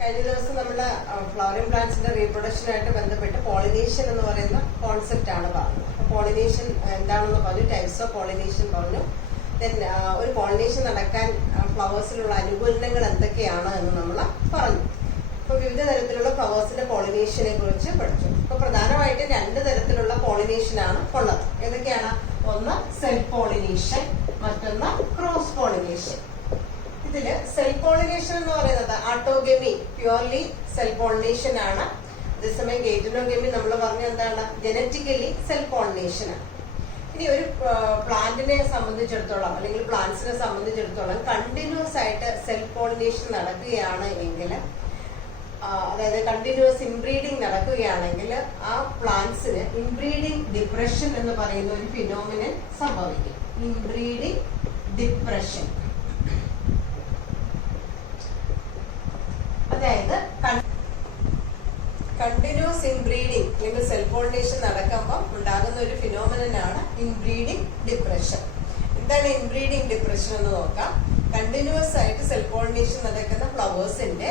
കഴിഞ്ഞ ദിവസം നമ്മുടെ ഫ്ലവറിംഗ് പ്ലാന്റ്സിന്റെ റീപ്രൊഡക്ഷനുമായിട്ട് ബന്ധപ്പെട്ട് പോളിനേഷൻ എന്ന് പറയുന്ന കോൺസെപ്റ്റ് ആണ് പറഞ്ഞത്. പോളിനേഷൻ എന്താണെന്ന് പറഞ്ഞു, ടൈപ്സ് ഓഫ് പോളിനേഷൻ പറഞ്ഞു. ദെൻ ഒരു പോളിനേഷൻ നടക്കാൻ ഫ്ലവേഴ്സിലുള്ള അനുകൂലങ്ങൾ എന്തൊക്കെയാണ് എന്ന് നമ്മൾ പറഞ്ഞു. അപ്പൊ വിവിധ തരത്തിലുള്ള ഫ്ലവേഴ്സിന്റെ പോളിനേഷനെ കുറിച്ച് പഠിച്ചു. അപ്പൊ പ്രധാനമായിട്ട് 2 തരത്തിലുള്ള പോളിനേഷൻ ആണ് ഉള്ളത്. ഏതൊക്കെയാണ്? ഒന്ന് സെൽഫ് പോളിനേഷൻ, മറ്റൊന്ന് ക്രോസ് പോളിനേഷൻ. ഇതില് സെൽഫ് പോളിനേഷൻ എന്ന് പറയുന്നത് ആട്ടോഗമി പ്യുവർലി സെൽഫ് പോളിനേഷൻ ആണ്. അതേസമയം ഗേറ്റനോഗമി നമ്മൾ പറഞ്ഞ എന്താണ്? ജനറ്റിക്കലി സെൽഫ് പോളിനേഷൻ ആണ്. ഇനി ഒരു പ്ലാന്റിനെ സംബന്ധിച്ചിടത്തോളം അല്ലെങ്കിൽ പ്ലാന്റ്സിനെ സംബന്ധിച്ചിടത്തോളം കണ്ടിന്യൂസ് ആയിട്ട് സെൽഫ് പോളിനേഷൻ നടക്കുകയാണ് എങ്കിൽ, അതായത് കണ്ടിന്യൂസ് ഇൻബ്രീഡിംഗ് നടക്കുകയാണെങ്കിൽ ആ പ്ലാന്റ്സിന് ഇൻബ്രീഡിംഗ് ഡിപ്രഷൻ എന്ന് പറയുന്ന ഒരു ഫിനോമിനൻ സംഭവിക്കും. ഇൻബ്രീഡിംഗ് ഡിപ്രഷൻ, അതായത് കണ്ടിന്യൂസ് ഇൻബ്രീഡിംഗ് അല്ലെങ്കിൽ സെൽഫ് പോളിനേഷൻ നടക്കുമ്പോൾ ഉണ്ടാകുന്ന ഒരു ഫിനോമിനനാണ് ഇൻബ്രീഡിംഗ് ഡിപ്രഷൻ. എന്താണ് ഇൻബ്രീഡിംഗ് ഡിപ്രഷൻ എന്ന് നോക്കാം. കണ്ടിന്യൂസ് ആയിട്ട് സെൽഫ് പോളിനേഷൻ നടക്കുന്ന ഫ്ലവേഴ്സിന്റെ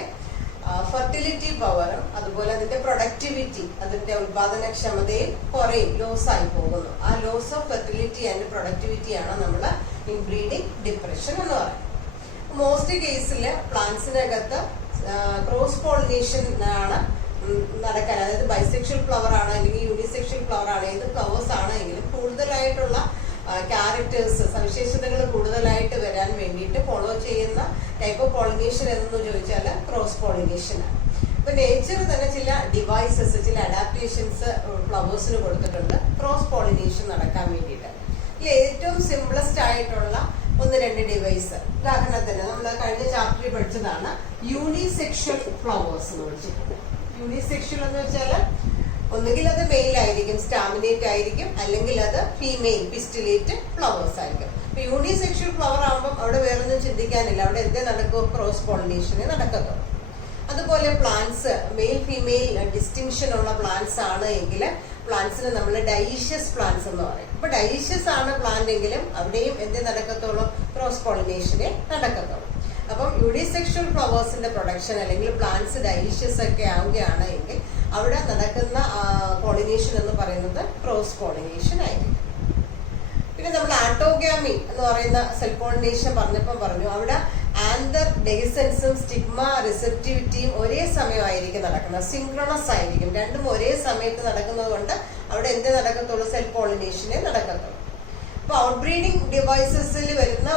ഫെർട്ടിലിറ്റി പവറും അതുപോലെ അതിന്റെ പ്രൊഡക്ടിവിറ്റി, അതിന്റെ ഉത്പാദനക്ഷമതയും കുറയും, ലോസ് ആയി പോകുന്നു. ആ ലോസ് ഓഫ് ഫെർട്ടിലിറ്റി ആൻഡ് പ്രൊഡക്ടിവിറ്റിയാണ് നമ്മൾ ഇൻബ്രീഡിംഗ് ഡിപ്രഷൻ എന്ന് പറയുന്നത്. മോസ്റ്റ് കേസില് പ്ലാന്റ്സിനകത്ത് ക്രോസ് പോളിനേഷൻ ആണ് നടക്കാൻ, അതായത് ബൈസെക്ഷൽ ഫ്ലവർ ആണ് അല്ലെങ്കിൽ യൂണിസെക്ഷൽ ഫ്ലവർ ആണ്, ഏത് ഫ്ലവേഴ്സ് ആണെങ്കിലും കൂടുതലായിട്ടുള്ള ക്യാരക്ടേഴ്സ്, സവിശേഷതകൾ കൂടുതലായിട്ട് വരാൻ വേണ്ടിയിട്ട് ഫോളോ ചെയ്യുന്ന ടൈപ്പ് ഓഫ് പോളിനേഷൻ എന്ന് ചോദിച്ചാൽ ക്രോസ് പോളിനേഷൻ ആണ്. ഇപ്പൊ നേച്ചർ തന്നെ ചില ഡിവൈസസ്, ചില അഡാപ്റ്റേഷൻസ് ഫ്ലവേഴ്സിന് കൊടുത്തിട്ടുണ്ട് ക്രോസ് പോളിനേഷൻ നടക്കാൻ വേണ്ടിയിട്ട്. ഇതിൽ ഏറ്റവും സിംപ്ലസ്റ്റ് ആയിട്ടുള്ള 1-2 ഡിവൈസ്, ഉദാഹരണത്തിന് നമ്മൾ കഴിഞ്ഞ ചാപ്റ്ററിൽ പഠിച്ചതാണ് യൂണിസെക്ഷൽ ഫ്ലവേഴ്സ് എന്ന് വിളിച്ചിട്ടുണ്ട്. യൂണിസെക്ഷൽ എന്ന് വെച്ചാൽ ഒന്നുകിൽ അത് മെയിൽ ആയിരിക്കും, സ്റ്റാമിനേറ്റ് ആയിരിക്കും, അല്ലെങ്കിൽ അത് ഫീമെയിൽ പിസ്റ്റിലേറ്റ് ഫ്ലവേഴ്സ് ആയിരിക്കും. അപ്പൊ യൂണിസെക്ഷൽ ഫ്ലവർ ആകുമ്പോൾ അവിടെ വേറൊന്നും ചിന്തിക്കാനില്ല, അവിടെ എന്തേ നടക്കും? ക്രോസ് പോളിനേഷനെ നടക്കത്തുള്ളൂ. അതുപോലെ പ്ലാന്റ്സ് മെയിൽ ഫീമെയിൽ ഡിസ്റ്റിങ്ഷൻ ഉള്ള പ്ലാന്റ്സ് ആണ് എങ്കിൽ പ്ലാന്റ്സിന് നമ്മൾ ഡൈഷ്യസ് പ്ലാന്റ്സ് എന്ന് പറയും. അപ്പൊ ഡൈഷ്യസ് ആണ് പ്ലാന്റ് എങ്കിലും അവിടെയും എന്തേ നടക്കത്തുള്ളൂ? ക്രോസ് പോളിനേഷനെ നടക്കത്തുള്ളൂ. അപ്പം യൂണിസെക്ഷൽ ഫ്ലവേഴ്സിന്റെ പ്രൊഡക്ഷൻ അല്ലെങ്കിൽ പ്ലാന്റ്സ് ഡൈഷ്യസ് ഒക്കെ ആവുകയാണ് എങ്കിൽ അവിടെ നടക്കുന്ന പോളിനേഷൻ എന്ന് പറയുന്നത് ക്രോസ് പോളിനേഷൻ ആയിരിക്കും. പിന്നെ നമ്മൾ ആട്ടോഗാമി എന്ന് പറയുന്ന സെൽഫ് പോളിനേഷൻ പറഞ്ഞപ്പോൾ പറഞ്ഞു അവിടെ ആന്തർ ഡെഹിസൻസും സ്റ്റിഗ്മ റിസെപ്റ്റിവിറ്റിയും ഒരേ സമയമായിരിക്കും നടക്കുന്നത്, സിങ്ക്രണസ് ആയിരിക്കും. രണ്ടും ഒരേ സമയത്ത് നടക്കുന്നത് കൊണ്ട് അവിടെ എന്ത് നടക്കത്തുള്ളൂ? സെൽഫ് പോളിനേഷനെ നടക്കത്തുള്ളൂ. അപ്പൊ ഔട്ട്ബ്രീഡിംഗ് ഡിവൈസസിൽ വരുന്ന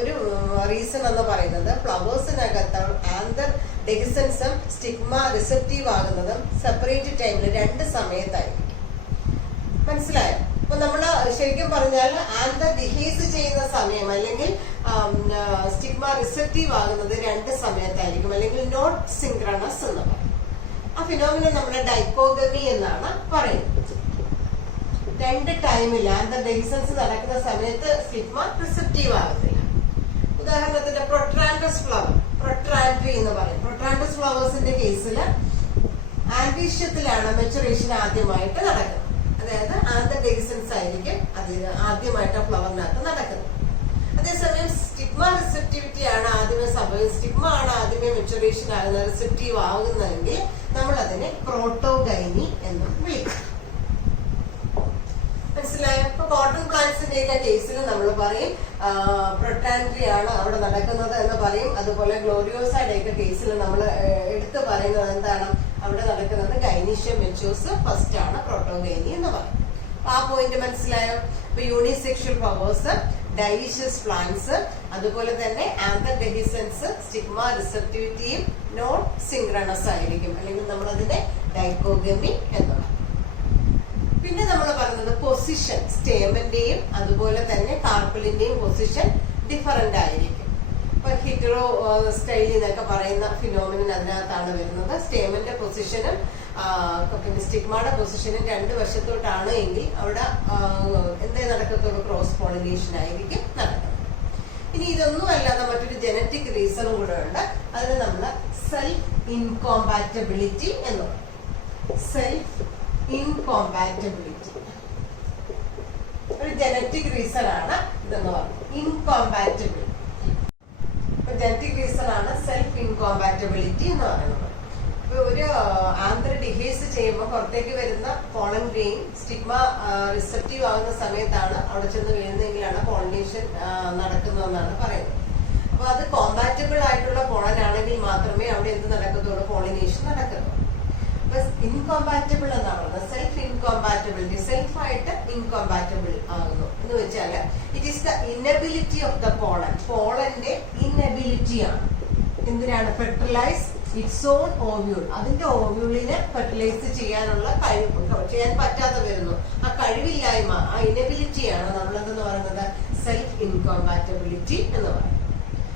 ഒരു റീസൺ എന്ന് പറയുന്നത് ഫ്ലവേഴ്സിനകത്ത് ആന്തർ ഡെഹിസൻസും സ്റ്റിഗ്മ റിസെപ്റ്റീവ് ആകുന്നതും സെപ്പറേറ്റ് ടൈമിൽ 2 സമയത്തായിരിക്കും. മനസ്സിലായോ? അപ്പൊ നമ്മള് ശരിക്കും പറഞ്ഞാൽ ആന്തർ ഡിഹേസ് ചെയ്യുന്ന സമയം അല്ലെങ്കിൽ സ്റ്റിഗ്മ റിസെപ്റ്റീവ് ആകുന്നത് 2 സമയത്തായിരിക്കും, അല്ലെങ്കിൽ നോട്ട് സിങ്ക്രണസ് എന്ന് പറയും. ആ ഫിനോമിനെ നമ്മൾ ഡൈക്കോഗമി എന്നാണ് പറയുന്നത്. 2 ടൈമിൽ ആന്തർ ഡെഹിസൻസ് നടക്കുന്ന സമയത്ത് സ്റ്റിഗ്മ റിസെപ്റ്റീവ് ആകത്തില്ല. ഉദാഹരണത്തിന് പ്രൊട്രാൻഡസ് ഫ്ലവർ, പ്രൊട്രാൻഡ്രി എന്ന് പറയും. പ്രൊട്രാൻഡസ് ഫ്ലവേഴ്സിന്റെ കേസിൽ ആൻഡീഷ്യത്തിലാണ് മെച്ചുറേഷൻ ആദ്യമായിട്ട് നടക്കുന്നത്, അതായത് ആന്തർ ഡെഹിസൻസ് ആയിരിക്കും അത് ആദ്യമായിട്ട് ഫ്ലവറിനകത്ത് നടക്കുന്നത്. അതേസമയം സ്റ്റിഗ്മ റിസെപ്റ്റിവിറ്റി ആണ് ആദ്യമേ സംഭവിക്കുന്നത്, സ്റ്റിഗ്മ ആണ് ആദ്യമേ മെച്ചുറേഷൻ ആകുന്നത്, റിസെപ്റ്റീവ് ആകുന്നതെങ്കിൽ നമ്മൾ അതിനെ പ്രോട്ടോഗൈനി എന്ന് വിളിക്കും. മനസ്സിലായോ? ഇപ്പൊ കോട്ടൺ പ്ലാന്റ്സിന്റെ ഒക്കെ കേസിൽ നമ്മൾ പറയും പ്രൊട്രാൻഡ്രി ആണ് അവിടെ നടക്കുന്നത് എന്ന് പറയും. അതുപോലെ ഗ്ലോറിയോസയുടെ ഒക്കെ കേസിൽ നമ്മൾ എടുത്തു പറയുന്നത് എന്താണ്? അവിടെ നടക്കുന്നത് ഗൈനീഷ്യം മെച്ചൂസ് ഫസ്റ്റ് ആണ്, പ്രോട്ടോഗൈനി എന്ന് പറയും. ആ പോയിന്റ് മനസ്സിലായോ? ഇപ്പൊ യൂണിസെക്ഷൽ ഫ്ലവേഴ്സ്, ഡൈഷ്യസ് പ്ലാന്റ്സ്, അതുപോലെ തന്നെ ആന്തർ ഡെഹിസൻസ്, സ്റ്റിഗ്മ റിസെപ്റ്റിവിറ്റിയും നോട്ട് സിങ്ക്രണസ് ആയിരിക്കും, അല്ലെങ്കിൽ നമ്മൾ അതിനെ ഡൈക്കോഗമി എന്ന് പറയും. പിന്നെ നമ്മൾ പറയുന്നത് പൊസിഷൻ, സ്റ്റേമന്റെയും അതുപോലെ തന്നെ കാർപ്പിളിന്റെയും പൊസിഷൻ ഡിഫറന്റ് ആയിരിക്കും. ഇപ്പൊ ഹിറ്ററോ സ്റ്റൈൽ എന്നൊക്കെ പറയുന്ന ഫിനോമിനൻ അതിനകത്താണ് വരുന്നത്. സ്റ്റേമന്റെ പൊസിഷനും പിന്നെ സ്റ്റിഗ്മയുടെ പൊസിഷനും 2 വശത്തോട്ടാണ് എങ്കിൽ അവിടെ എന്തേ നടക്കത്തുള്ളൂ? ക്രോസ് പോളിനേഷൻ ആയിരിക്കും നടക്കുന്നത്. ഇനി ഇതൊന്നും അല്ലാതെ മറ്റൊരു ജനറ്റിക് റീസണും കൂടെ ഉണ്ട്. അതിന് നമ്മൾ സെൽഫ് ഇൻകോമ്പാറ്റബിലിറ്റി എന്ന് പറയും. സെൽഫ് ഇൻകോമ്പാറ്റബിലിറ്റി ഒരു ജനറ്റിക് റീസൺ ആണ് ഇതെന്ന് പറഞ്ഞു. ഇൻകോമ്പാറ്റബിലിറ്റി ജനറ്റിക് റീസൺ ആണ് സെൽഫ് ഇൻകോമ്പാറ്റബിലിറ്റി എന്ന് പറയുന്നത്. ഇപ്പൊ ഒരു ആന്ത്രഡിഹേസ് ചെയ്യുമ്പോൾ പുറത്തേക്ക് വരുന്ന പോളൻ ഗ്രെയിൻ സ്റ്റിഗ്മ റിസപ്റ്റീവ് ആകുന്ന സമയത്താണ് അവിടെ ചെന്ന് വീഴുന്നതെങ്കിലാണ് പോളിനേഷൻ നടക്കുന്നതെന്നാണ് പറയുന്നത്. അപ്പൊ അത് കോമ്പാറ്റബിൾ ആയിട്ടുള്ള പോളൻ ആണെങ്കിൽ മാത്രമേ അവിടെ എന്ത് നടക്കത്തുള്ളൂ, പോളിനേഷൻ നടക്കത്തുള്ളൂ. അപ്പൊ ഇൻകോമ്പാറ്റബിൾ എന്നാണ് പറയുന്നത്, സെൽഫ് ഇൻകോമ്പാറ്റബിലിറ്റി, സെൽഫായിട്ട് ഇൻകോമ്പാറ്റബിൾ ആകുന്നു എന്ന് വെച്ചാൽ it is the inability of the pollen, പോളന്റെ ഇന്നബിലിറ്റി ആണ്. എന്തിനാണ്? ഫെർട്ടിലൈസ് ഇറ്റ്സ് ഓൺ ഓവ്യൂൾ, അതിന്റെ ഓവ്യൂളിനെ ഫെർട്ടിലൈസ് ചെയ്യാനുള്ള ചെയ്യാൻ പറ്റാതെ വരുന്നു. ആ കഴിവില്ലായ്മ, ആ ഇനബിലിറ്റിയാണ് നമ്മൾ എന്തെന്ന് പറയുന്നത്, സെൽഫ് ഇൻകോമ്പാറ്റബിലിറ്റി എന്ന് പറയുന്നത്.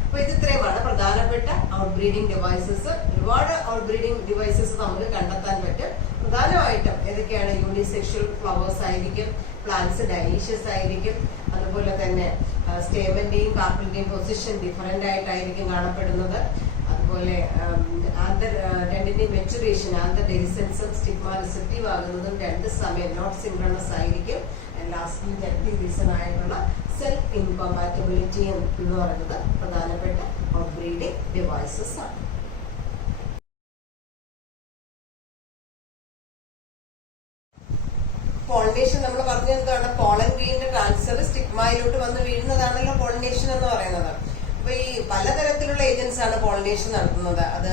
അപ്പൊ ഇത് ഇത്രയുമാണ് പ്രധാനപ്പെട്ട ഔട്ട് ബ്രീഡിംഗ് ഡിവൈസസ്. ഒരുപാട് ഔട്ട് ബ്രീഡിംഗ് ഡിവൈസസ് നമുക്ക് കണ്ടെത്താൻ പറ്റും. പ്രധാനമായിട്ടും ഏതൊക്കെയാണ്? യൂണിസെക്ഷൽ ഫ്ലവേഴ്സ് ആയിരിക്കും, പ്ലാന്റ്സ് ഡൈനീഷ്യസ് ആയിരിക്കും, അതുപോലെ തന്നെ സ്റ്റേമന്റെയും കാർപ്പിന്റെയും പൊസിഷൻ ഡിഫറെന്റ് ആയിട്ടായിരിക്കും കാണപ്പെടുന്നത്. അതുപോലെ രണ്ടിന്റെയും മെച്ചുറേഷൻ, ഡെഹിസൻസും സ്റ്റിഗ്മ റിസപ്റ്റീവ് ആകുന്നതും രണ്ട് സമയം നോട്ട് സിൻക്രണസ് ആയിരിക്കും. ലാസ്റ്റ്ലി ജനറ്റിക് റീസൺ ആയിട്ടുള്ള സെൽഫ് ഇൻകോമ്പാറ്റബിലിറ്റി എന്ന് പറയുന്നത് പ്രധാനപ്പെട്ട ഔട്ട് ബ്രീഡിംഗ് ഡിവൈസസ് ആണ്. പോളിനേഷൻ നമ്മൾ പറഞ്ഞ എന്താണ്? പോളൻ ഗ്രെയിനിന്റെ ട്രാൻസ്ഫർ സ്റ്റിഗ്മയിലോട്ട് വന്ന് വീഴുന്നതാണല്ലോ പോളിനേഷൻ എന്ന് പറയുന്നത്. അപ്പൊ ഈ പലതരത്തിലുള്ള ഏജൻസ് ആണ് പോളിനേഷൻ നടത്തുന്നത്. അത്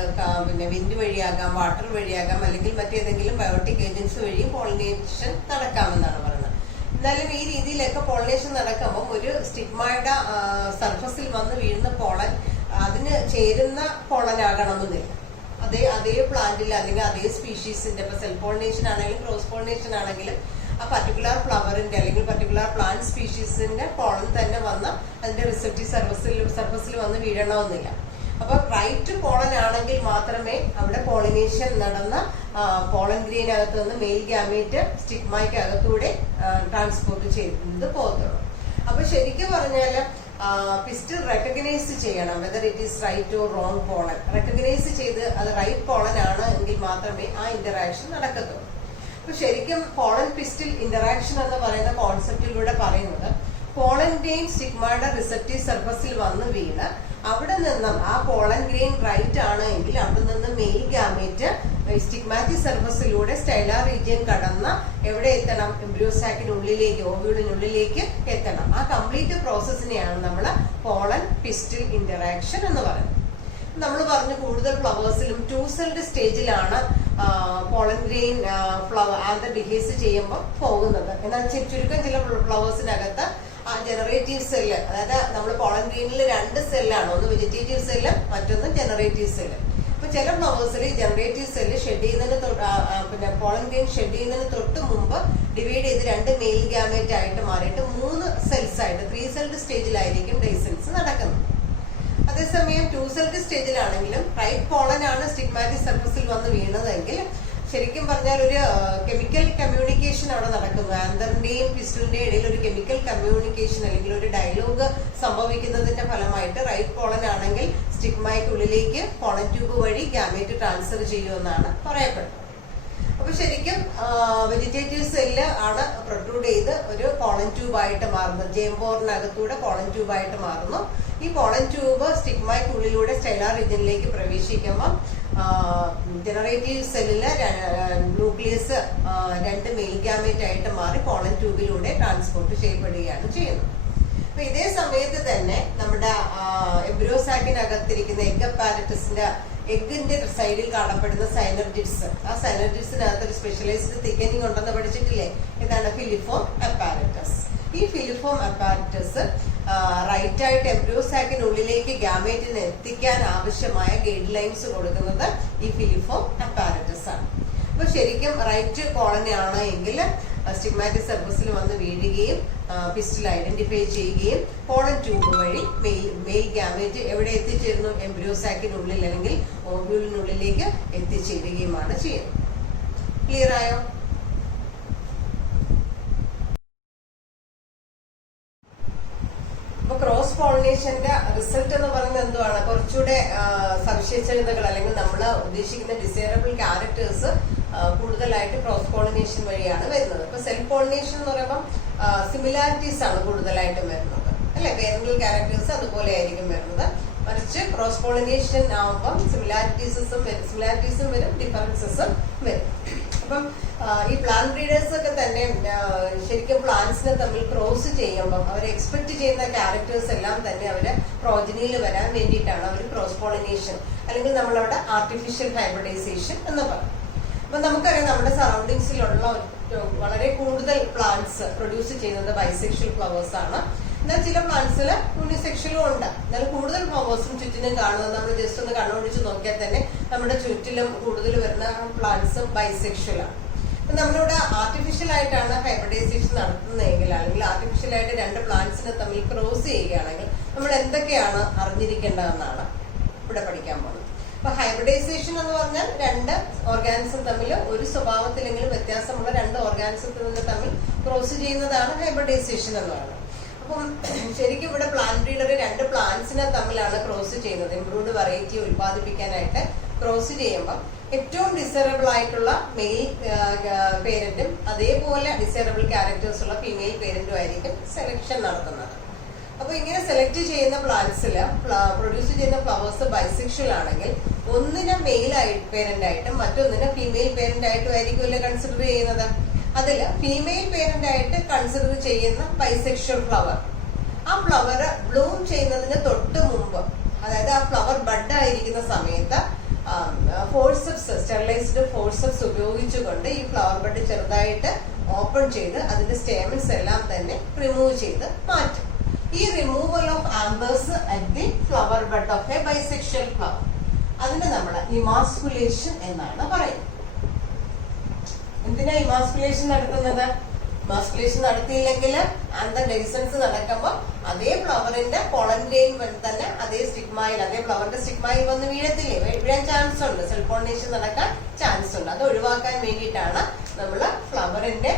പിന്നെ വിൻഡ് വഴിയാകാം, വാട്ടർ വഴിയാകാം, അല്ലെങ്കിൽ മറ്റേതെങ്കിലും ബയോട്ടിക് ഏജൻസ് വഴിയും പോളിനേഷൻ നടക്കാമെന്നാണ് പറയുന്നത്. എന്നാലും ഈ രീതിയിലൊക്കെ പോളിനേഷൻ നടക്കുമ്പോൾ ഒരു സ്റ്റിഗ്മയുടെ സർഫസിൽ വന്ന് വീഴുന്ന പോളൻ അതിന് ചേരുന്ന പോളൻ ആകണമെന്നില്ല. അതേ പ്ലാന്റിൽ അല്ലെങ്കിൽ അതേ സ്പീഷീസിന്റെ, ഇപ്പൊ സെൽഫ് പോളിനേഷൻ ആണെങ്കിലും ക്രോസ് പോളിനേഷൻ ആണെങ്കിലും ആ പർട്ടിക്കുലർ ഫ്ലവറിന്റെ അല്ലെങ്കിൽ പർട്ടിക്കുലർ പ്ലാന്റ് സ്പീഷീസിന്റെ പോളൻ തന്നെ വന്ന് അതിന്റെ റിസപ്റ്റീവ് സർഫസിൽ വന്ന് വീഴണമെന്നില്ല. അപ്പൊ റൈറ്റ് പോളൻ ആണെങ്കിൽ മാത്രമേ അവിടെ പോളിനേഷൻ നടന്ന പോളൻ ഗ്രെയിനകത്ത് നിന്ന് മെയിൽ ഗാമേറ്റ് സ്റ്റിഗ്മയ്ക്ക് അകത്തൂടെ ട്രാൻസ്പോർട്ട് ചെയ്ത് പോകത്തുള്ളൂ. അപ്പൊ ശരിക്കും പറഞ്ഞാല് പിസ്റ്റൽ റെക്കഗ്നൈസ് ചെയ്യണം, whether it is right or wrong pollen. Recognise ചെയ്ത് അത് റൈറ്റ് പോളൻ ആണ് എങ്കിൽ മാത്രമേ ആ ഇന്ററാക്ഷൻ നടക്കത്തുള്ളൂ. അപ്പൊ ശരിക്കും പോളൻ പിസ്റ്റൽ ഇന്ററാക്ഷൻ എന്ന് പറയുന്ന കോൺസെപ്റ്റിലൂടെ പറയുന്നത് പോളന്റെയും സ്റ്റിഗ്മയുടെ റിസപ്റ്റീവ് സർഫസിൽ വന്ന് വീണ് അവിടെ നിന്നും ആ പോളൻ ഗ്രെയിൻ റൈറ്റ് ആണ് എങ്കിൽ അവിടെ നിന്ന് മെയിൽ ഗാമേറ്റ് സ്റ്റിഗ്മാറ്റിക് സർഫസിലൂടെ സ്റ്റൈലാർ റീജിയൻ കടന്ന എവിടെ എത്തണം? എംബ്രിയോസാക്കിനുള്ളിലേക്ക്, ഓവ്യൂളിനുള്ളിലേക്ക് എത്തണം. ആ കംപ്ലീറ്റ് പ്രോസസ്സിനെയാണ് നമ്മൾ പോളൻ പിസ്റ്റൽ ഇന്ററാക്ഷൻ എന്ന് പറയുന്നത്. നമ്മൾ പറഞ്ഞു കൂടുതൽ ഫ്ലവേഴ്സിലും 2 സെൽഡ് സ്റ്റേജിലാണ് പോളൻ ഗ്രെയിൻ ഡിഹേസ് ചെയ്യുമ്പോൾ പോകുന്നത്. എന്നാൽ ചുരുക്കം ചില ഫ്ലവേഴ്സിനകത്ത് ജനറേറ്റീവ് സെല്ല്, അതായത് നമ്മൾ പോളൻ ഗ്രെയിനിൽ 2 സെല്ലാണ്, ഒന്ന് വെജിറ്റേറ്റീവ് സെല്ല്, മറ്റൊന്ന് ജനറേറ്റീവ് സെല്ല്. അപ്പൊ ചില ഫ്ലവേഴ്സിൽ ജനറേറ്റീവ് സെല്ല് ഷെഡ് ചെയ്യുന്നതിന് പിന്നെ പോളൻ ഗ്രെയിൻ ഷെഡ് ചെയ്യുന്നതിന് തൊട്ട് മുമ്പ് ഡിവൈഡ് ചെയ്ത് 2 മെയിൽ ഗാമേറ്റ് ആയിട്ട് മാറിയിട്ട് 3 സെൽസ് ആയിട്ട് 3 സെൽഡ് സ്റ്റേജിലായിരിക്കും ഡൈസൻസ് നടക്കുന്നത്. അതേസമയം 2 സെൽഡ് സ്റ്റേജിലാണെങ്കിലും റൈറ്റ് പോളൻ ആണ് സ്റ്റിഗ്മാറ്റിക് സർഫസിൽ വന്ന് വീണതെങ്കിൽ ശരിക്കും പറഞ്ഞാൽ ഒരു കെമിക്കൽ കമ്മ്യൂണിക്കേഷൻ അവിടെ നടക്കുന്നു. ആന്തറിന്റെയും പിസ്റ്റലിന്റെയും ഇടയിൽ ഒരു കെമിക്കൽ കമ്മ്യൂണിക്കേഷൻ അല്ലെങ്കിൽ ഒരു ഡയലോഗ് സംഭവിക്കുന്നതിന്റെ ഫലമായിട്ട് റൈറ്റ് പോളൻ ആണെങ്കിൽ സ്റ്റിഗ്മയ്ക്കുള്ളിലേക്ക് പോളൻ ട്യൂബ് വഴി ഗാമേറ്റ് ട്രാൻസ്ഫർ ചെയ്യുമെന്നാണ് പറയപ്പെടുന്നത്. അപ്പൊ ശരിക്കും വെജിറ്റേറ്റീവ് സെല്ല് ആണ് പ്രൊട്രൂഡ് ചെയ്ത് ഒരു പോളൻ ട്യൂബായിട്ട് മാറുന്നത്. ജേംബോറിനകത്തൂടെ പോളൻ ട്യൂബായിട്ട് മാറുന്നു. ഈ പോളൻ ട്യൂബ് സ്റ്റിഗ്മയ്ക്കുള്ളിലൂടെ സ്റ്റൈലാർ റീജിയനിലേക്ക് പ്രവേശിക്കുമ്പോൾ ജനറേറ്റീവ് സെല്ലില് ന്യൂക്ലിയസ് 2 മെയിൽ ഗാമേറ്റ് ആയിട്ട് മാറി പോളൻ ട്യൂബിലൂടെ ട്രാൻസ്പോർട്ട് ചെയ്യപ്പെടുകയാണ് ചെയ്യുന്നത്. അപ്പൊ ഇതേ സമയത്ത് തന്നെ നമ്മുടെ എംബ്രിയോസാക്കിനകത്തിരിക്കുന്ന എഗ് അപ്പാരറ്റസിന്റെ എഗിന്റെ സൈഡിൽ കാണപ്പെടുന്ന സൈനർജിഡ്സ്, ആ സൈനർജിഡ്സിനകത്ത് ഒരു സ്പെഷ്യലൈസ്ഡ് തിക്കനിങ് ഉണ്ടെന്ന് പഠിച്ചിട്ടില്ലേ? ഇതാണ് ഫിലിഫോം അപ്പാരറ്റസ്. ഈ ഫിലിഫോം അപ്പാരറ്റസ് റൈറ്റ് ആയിട്ട് എംബ്രിയോസാക്കിനുള്ളിലേക്ക് ഗാമേറ്റിനെ എത്തിക്കാൻ ആവശ്യമായ ഗൈഡ് ലൈൻസ് കൊടുക്കുന്നത് ഈ ഫിലിഫോം അപ്പാരറ്റസ് ആണ്. അപ്പൊ ശരിക്കും റൈറ്റ് കോളനി ആണ് എങ്കിൽ സ്റ്റിഗ്മാറ്റിക് സർഫസിൽ വന്ന് വീഴുകയും പിസ്റ്റൽ ഐഡന്റിഫൈ ചെയ്യുകയും പോളൻ ട്യൂബ് വഴി മെയിൽ ഗാമേറ്റ് എവിടെ എത്തിച്ചേരുന്നു? എംബ്രിയോസാക്കിനുള്ളിൽ അല്ലെങ്കിൽ ഓവ്യൂളിനുള്ളിലേക്ക് എത്തിച്ചേരുകയുമാണ് ചെയ്യുന്നത്. ക്ലിയർ ആയോ? അപ്പൊ ക്രോസ് പോളിനേഷന്റെ റിസൾട്ട് എന്ന് പറയുന്നത് എന്തുവാണ്? കുറച്ചുകൂടെ സവിശേഷതകൾ അല്ലെങ്കിൽ നമ്മൾ ഉദ്ദേശിക്കുന്ന ഡിസൈറബിൾ ക്യാരക്ടേഴ്സ് കൂടുതലായിട്ട് ക്രോസ് പോളിനേഷൻ വഴിയാണ് വരുന്നത്. ഇപ്പൊ സെൽഫ് പോളിനേഷൻ എന്ന് പറയുമ്പോൾ സിമിലാരിറ്റീസ് ആണ് കൂടുതലായിട്ടും വരുന്നത്, അല്ലെ? പേരന്റൽ ക്യാരക്ടേഴ്സ് അതുപോലെ ആയിരിക്കും വരുന്നത്. മറിച്ച് ക്രോസ് പോളിനേഷൻ ആവുമ്പം സിമിലാരിറ്റീസും വരും, ഡിഫറൻസസും വരും. അപ്പം ഈ പ്ലാന്റ് ബ്രീഡേഴ്സ് ഒക്കെ തന്നെ ശരിക്കും പ്ലാന്റ്സിനെ തമ്മിൽ ക്രോസ് ചെയ്യുമ്പം അവർ എക്സ്പെക്ട് ചെയ്യുന്ന ക്യാരക്ടേഴ്സ് എല്ലാം തന്നെ അവര് പ്രോജനിയിൽ വരാൻ വേണ്ടിയിട്ടാണ് അവർ ക്രോസ് പോളിനേഷൻ അല്ലെങ്കിൽ നമ്മളവിടെ ആർട്ടിഫിഷ്യൽ ഹൈബ്രിഡൈസേഷൻ എന്ന് പറയും. അപ്പൊ നമുക്കറിയാം നമ്മുടെ സറൗണ്ടിങ്സിലുള്ള വളരെ കൂടുതൽ പ്ലാന്റ്സ് പ്രൊഡ്യൂസ് ചെയ്യുന്നത് ബൈസെക്ഷൽ ഫ്ലവേഴ്സ് ആണ്. എന്നാൽ ചില പ്ലാന്റ്സിൽ യൂണിസെക്ഷലും ഉണ്ട്. എന്നാൽ കൂടുതൽ ഫ്ലവേഴ്സും ചുറ്റിനും കാണുന്നത് നമ്മൾ ജസ്റ്റ് ഒന്ന് കണ്ണോടിച്ച് നോക്കിയാൽ തന്നെ നമ്മുടെ ചുറ്റിലും കൂടുതൽ വരുന്ന പ്ലാന്റ്സ് ബൈസെക്ഷലാണ്. അപ്പൊ നമ്മളിവിടെ ആർട്ടിഫിഷ്യൽ ആയിട്ടാണ് ഹൈബ്രിഡൈസേഷൻ നടത്തുന്നതെങ്കിൽ അല്ലെങ്കിൽ ആർട്ടിഫിഷ്യൽ ആയിട്ട് രണ്ട് പ്ലാന്റ്സിനെ തമ്മിൽ ക്രോസ് ചെയ്യുകയാണെങ്കിൽ നമ്മൾ എന്തൊക്കെയാണ് അറിഞ്ഞിരിക്കേണ്ടതെന്നാണ് ഇവിടെ പഠിക്കാൻ പോകുന്നത്. അപ്പൊ ഹൈബ്രിഡൈസേഷൻ എന്ന് പറഞ്ഞാൽ രണ്ട് ഓർഗാനിസം തമ്മിൽ ഒരു സ്വഭാവത്തിലെങ്കിലും വ്യത്യാസമുള്ള രണ്ട് ഓർഗാനിസത്തിൽ തമ്മിൽ ക്രോസ് ചെയ്യുന്നതാണ് ഹൈബ്രിഡൈസേഷൻ എന്ന് പറയുന്നത്. അപ്പം ശരിക്കും ഇവിടെ പ്ലാന്റ് ബ്രീഡർ രണ്ട് പ്ലാന്റ്സിനെ തമ്മിലാണ് ക്രോസ് ചെയ്യുന്നത്. ഇംപ്രൂവ്ഡ് വെറൈറ്റി ഉത്പാദിപ്പിക്കാനായിട്ട് ക്രോസ് ചെയ്യുമ്പോൾ ഏറ്റവും ഡിസൈറബിൾ ആയിട്ടുള്ള മെയിൽ പേരന്റും അതേപോലെ ഡിസൈറബിൾ ക്യാരക്ടേഴ്സ് ഉള്ള ഫീമെയിൽ പേരന്റും ആയിരിക്കും സെലക്ഷൻ നടത്തുന്നത്. അപ്പൊ ഇങ്ങനെ സെലക്ട് ചെയ്യുന്ന പ്ലാന്റ്സിൽ പ്രൊഡ്യൂസ് ചെയ്യുന്ന ഫ്ലവേഴ്സ് ബൈസെക്ഷൽ ആണെങ്കിൽ ഒന്നിനെ മെയിൽ പേരന്റ് ആയിട്ടും മറ്റൊന്നിനെ ഫീമെയിൽ പേരന്റ് ആയിട്ടും ആയിരിക്കുമല്ലോ കൺസിഡർ ചെയ്യുന്നത്. അതിൽ ഫീമെയിൽ പേരന്റ് ആയിട്ട് കൺസിഡർ ചെയ്യുന്ന ബൈസെക്ഷൽ ഫ്ലവർ, ആ ഫ്ലവർ ബ്ലൂം ചെയ്യുന്നതിന് തൊട്ട് മുമ്പ്, അതായത് ആ ഫ്ലവർ ബഡ് ആയിരിക്കുന്ന സമയത്ത് സ്റ്റെറിലൈസ്ഡ് ഫോഴ്സപ്സ് ഉപയോഗിച്ചുകൊണ്ട് ഈ ഫ്ലവർ ബഡ് ചെറുതായിട്ട് ഓപ്പൺ ചെയ്ത് അതിന്റെ സ്റ്റേമൻസ് എല്ലാം തന്നെ റിമൂവ് ചെയ്ത് മാറ്റും. ഈ removal of anthers at the flower bud of a bisexual flower, അതിന് നമ്മൾ ഇമാസ്കുലേഷൻ എന്നാണ് പറയുന്നത്. എന്തിനാ ഇമാസ്കുലേഷൻ നടത്തുന്നത്? ഇമാസ്കുലേഷൻ നടത്തിയില്ലെങ്കിൽ ആന്തർഡെഹിസൻസ് നടക്കുമ്പോൾ അതേ ഫ്ലവറിന്റെ പോളൻ ഗ്രെയിൻ തന്നെ അതേ ഫ്ലവറിന്റെ സ്റ്റിഗ്മയിൽ വന്ന് വീഴത്തില്ലേ? വീഴാൻ ചാൻസ് ഉണ്ട്, സെൽഫ് പോളിനേഷൻ നടക്കാൻ ചാൻസ് ഉണ്ട്. അത് ഒഴിവാക്കാൻ വേണ്ടിയിട്ടാണ് നമ്മള് ഫ്ലവറിന്റെ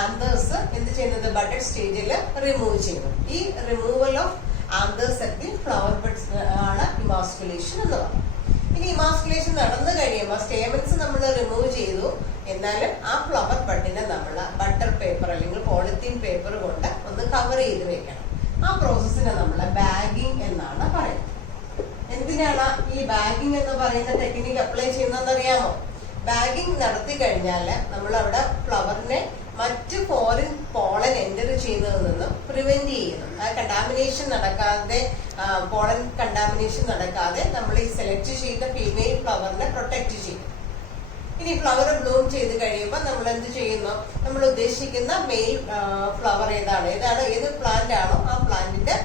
ആന്തേഴ്സ് എന്ത് ചെയ്യുന്നത്? ബഡഡ് സ്റ്റേജിൽ റിമൂവ് ചെയ്യുന്നത്. ഈ removal of anthers at the flower buds ആണ് ഇമാസ്കുലേഷൻ എന്ന് പറയുന്നത്. ഇനി ഇമാസ്കുലേഷൻ നടന്നു കഴിയുമ്പോൾ സ്റ്റേമൻസ് നമ്മൾ റിമൂവ് ചെയ്തു, എന്നാലും ആ ഫ്ലവർ ബഡിനെ നമ്മൾ ബട്ടർ പേപ്പർ അല്ലെങ്കിൽ പോളിത്തീൻ പേപ്പർ കൊണ്ട് ഒന്ന് കവർ ചെയ്ത് വെക്കണം. ആ പ്രോസസ്സിനെ നമ്മൾ ബാഗിങ് എന്നാണ് പറയുന്നത്. എന്തിനാണ് ഈ ബാഗിങ് എന്ന് പറയുന്ന ടെക്നിക്ക് അപ്ലൈ ചെയ്യുന്നതെന്ന് അറിയാമോ? ബാഗിങ് നടത്തി കഴിഞ്ഞാൽ നമ്മൾ അവിടെ ഫ്ലവറിനെ മറ്റ് ഫോറിൻ പോളൻ എൻ്റർ ചെയ്യുന്നതിൽ നിന്നും പ്രിവെന്റ് ചെയ്യുന്നു. ആ കണ്ടാമിനേഷൻ നടക്കാതെ, പോളൻ കണ്ടാമിനേഷൻ നടക്കാതെ നമ്മൾ ഈ സെലക്ട് ചെയ്ത ഫീമെയിൽ ഫ്ലവറിനെ പ്രൊട്ടക്ട് ചെയ്യും. ഇനി ഫ്ലവർ ബ്ലൂം ചെയ്ത് കഴിയുമ്പോൾ നമ്മൾ എന്ത് ചെയ്യുന്നു? നമ്മൾ ഉദ്ദേശിക്കുന്ന മെയിൽ ഫ്ലവർ ഏത് പ്ലാന്റ് ആണോ ആ പ്ലാന്റിന്റെ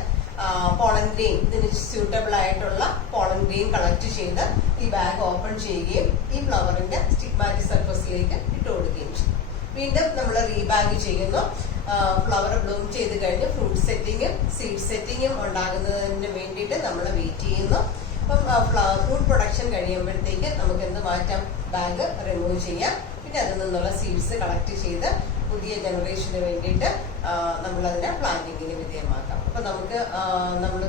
പോളൻ ഗ്രെയിൻ, ഇതിന് സ്യൂട്ടബിൾ ആയിട്ടുള്ള പോളൻ ഗ്രെയിൻ കളക്ട് ചെയ്ത് ഈ ബാഗ് ഓപ്പൺ ചെയ്യുകയും ഈ ഫ്ലവറിന്റെ സ്റ്റിഗ്മാറ്റിക് സർഫസിലേക്ക് ഇട്ട് കൊടുക്കുകയും ചെയ്യും. വീണ്ടും നമ്മൾ റീബാഗ് ചെയ്യുന്നു. ഫ്ലവർ ബ്ലൂം ചെയ്ത് കഴിഞ്ഞ് ഫ്രൂട്ട് സെറ്റിങ്ങും സീഡ് സെറ്റിങ്ങും ഉണ്ടാകുന്നതിന് വേണ്ടിയിട്ട് നമ്മൾ വെയിറ്റ് ചെയ്യുന്നു. അപ്പം ഫ്രൂട്ട് പ്രൊഡക്ഷൻ കഴിയുമ്പോഴത്തേക്ക് നമുക്ക് എന്ത് മാറ്റാം? ബാഗ് റിമൂവ് ചെയ്യാം. പിന്നെ അതിൽ നിന്നുള്ള സീഡ്സ് കളക്ട് ചെയ്ത് പുതിയ ജനറേഷന് വേണ്ടിയിട്ട് നമ്മളതിനെ പ്ലാന്റിങ്ങിന് വിധേയമാക്കാം. അപ്പൊ നമുക്ക് നമ്മൾ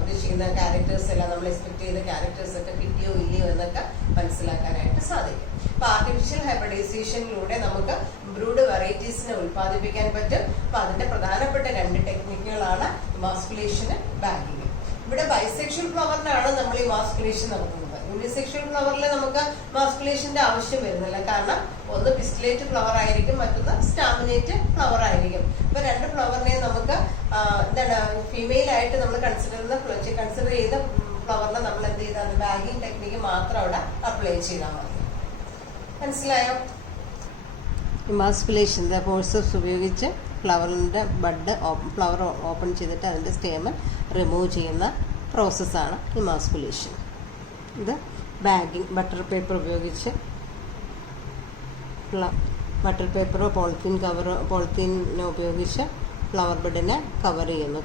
ഉദ്ദേശിക്കുന്ന ക്യാരക്ടേഴ്സ് എല്ലാം നമ്മൾ എക്സ്പെക്ട് ചെയ്ത ക്യാരക്ടേഴ്സ് ഒക്കെ കിട്ടിയോ ഇല്ലയോ എന്നൊക്കെ മനസ്സിലാക്കാനായിട്ട് സാധിക്കും. അപ്പൊ ആർട്ടിഫിഷ്യൽ ഹൈബ്രിഡൈസേഷനിലൂടെ നമുക്ക് ബ്രൂഡ് വെറൈറ്റീസിനെ ഉത്പാദിപ്പിക്കാൻ പറ്റും. അപ്പൊ അതിന്റെ പ്രധാനപ്പെട്ട രണ്ട് ടെക്നിക്കുകളാണ് ഇമാസ്കുലേഷനും ബാഗിങ്. ഇവിടെ ബൈസെക്ഷൽ ഫ്ലവറിനാണ് നമ്മൾ ഈ മാസ്കുലേഷൻ നടത്തുന്നത്. യൂണിസെക്ഷൽ ഫ്ലവറിൽ നമുക്ക് മാസ്കുലേഷന്റെ ആവശ്യം വരുന്നില്ല. കാരണം ഒന്ന് പിസ്റ്റിലേറ്റ് ഫ്ലവർ ആയിരിക്കും, മറ്റൊന്ന് സ്റ്റാമിനേറ്റ് ഫ്ലവർ ആയിരിക്കും. അപ്പൊ രണ്ട് ഫ്ലവറിനെയും നമുക്ക് ഫീമെയിൽ ആയിട്ട് നമ്മൾ കൺസിഡർ ചെയ്ത ഫ്ലവറിനെ നമ്മൾ എന്ത് ചെയ്താൽ ബാഗിങ് ടെക്നിക്ക് മാത്രം അവിടെ അപ്ലൈ ചെയ്താൽ മതി. മനസ്സിലായോ? ഇമാസ്കുലേഷന്റെ ഫോഴ്സസ് ഉപയോഗിച്ച് ഫ്ലവറിന്റെ ഫ്ലവർ ഓപ്പൺ ചെയ്തിട്ട് അതിന്റെ സ്റ്റേമൻ റിമൂവ് ചെയ്യുന്ന പ്രോസസ്സാണ് ഇമാസ്കുലേഷൻ. ഇത് ബാഗിങ് ബട്ടർ പേപ്പർ ഉപയോഗിച്ച് ബട്ടർ പേപ്പറോ പോളിത്തീനോ ഉപയോഗിച്ച് ഫ്ലവർ ബഡിനെ കവർ ചെയ്യുന്നു.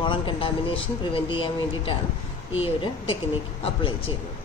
പോളൻ കണ്ടാമിനേഷൻ പ്രിവെന്റ് ചെയ്യാൻ വേണ്ടിയിട്ടാണ് ഈ ഒരു ടെക്നിക്ക് അപ്ലൈ ചെയ്യുന്നത്.